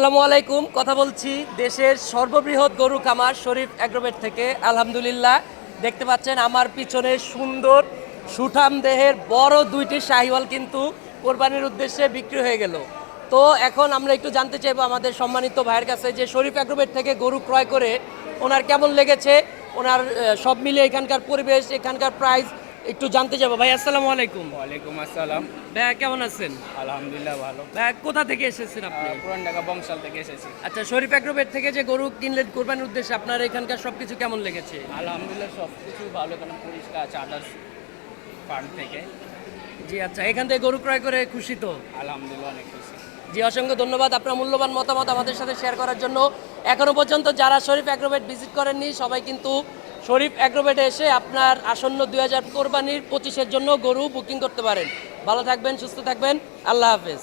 আসসালামু আলাইকুম। কথা বলছি দেশের সর্ববৃহৎ গরু খামার শরীফ অ্যাগ্রোভেট থেকে। আলহামদুলিল্লাহ, দেখতে পাচ্ছেন আমার পিছনে সুন্দর সুঠাম দেহের বড় দুইটি শাহিওয়াল কিন্তু কোরবানির উদ্দেশ্যে বিক্রি হয়ে গেল। তো এখন আমরা একটু জানতে চাইবো আমাদের সম্মানিত ভাইয়ের কাছে যে শরীফ অ্যাগ্রোভেট থেকে গরু ক্রয় করে ওনার কেমন লেগেছে, ওনার সব মিলিয়ে এখানকার পরিবেশ, এখানকার প্রাইস একটু জানতে যাবো। ভাই আসসালামু আলাইকুম। ওয়ালাইকুম আসসালাম। ভাই কেমন আছেন? আলহামদুলিল্লাহ ভালো। ভাই কোথা থেকে এসেছেন আপনি? পুরান ঢাকা বংশাল থেকে এসেছি। আচ্ছা, শরীফ অ্যাগ্রোভেট থেকে যে গরু কিনলেন কোরবানির উদ্দেশ্যে, আপনার এখানকার সবকিছু কেমন লেগেছে? আলহামদুলিল্লাহ সব কিছু ভালো, এখানে পরিষ্কার আছে আদার্স ফার্ম থেকে। জি আচ্ছা, এখান থেকে গরু ক্রয় করে খুশি তো? আলহামদুলিল্লাহ অনেক খুশি। জি, অসংখ্য ধন্যবাদ আপনার মূল্যবান মতামত আমাদের সাথে শেয়ার করার জন্য। এখনো পর্যন্ত যারা শরীফ অ্যাগ্রোভেট ভিজিট করেননি সবাই কিন্তু শরীফ অ্যাগ্রোভেটে এসে আপনার আসন্ন 2000 কোরবানির 25-এর জন্য গরু বুকিং করতে পারেন। ভালো থাকবেন, সুস্থ থাকবেন, আল্লাহ হাফেজ।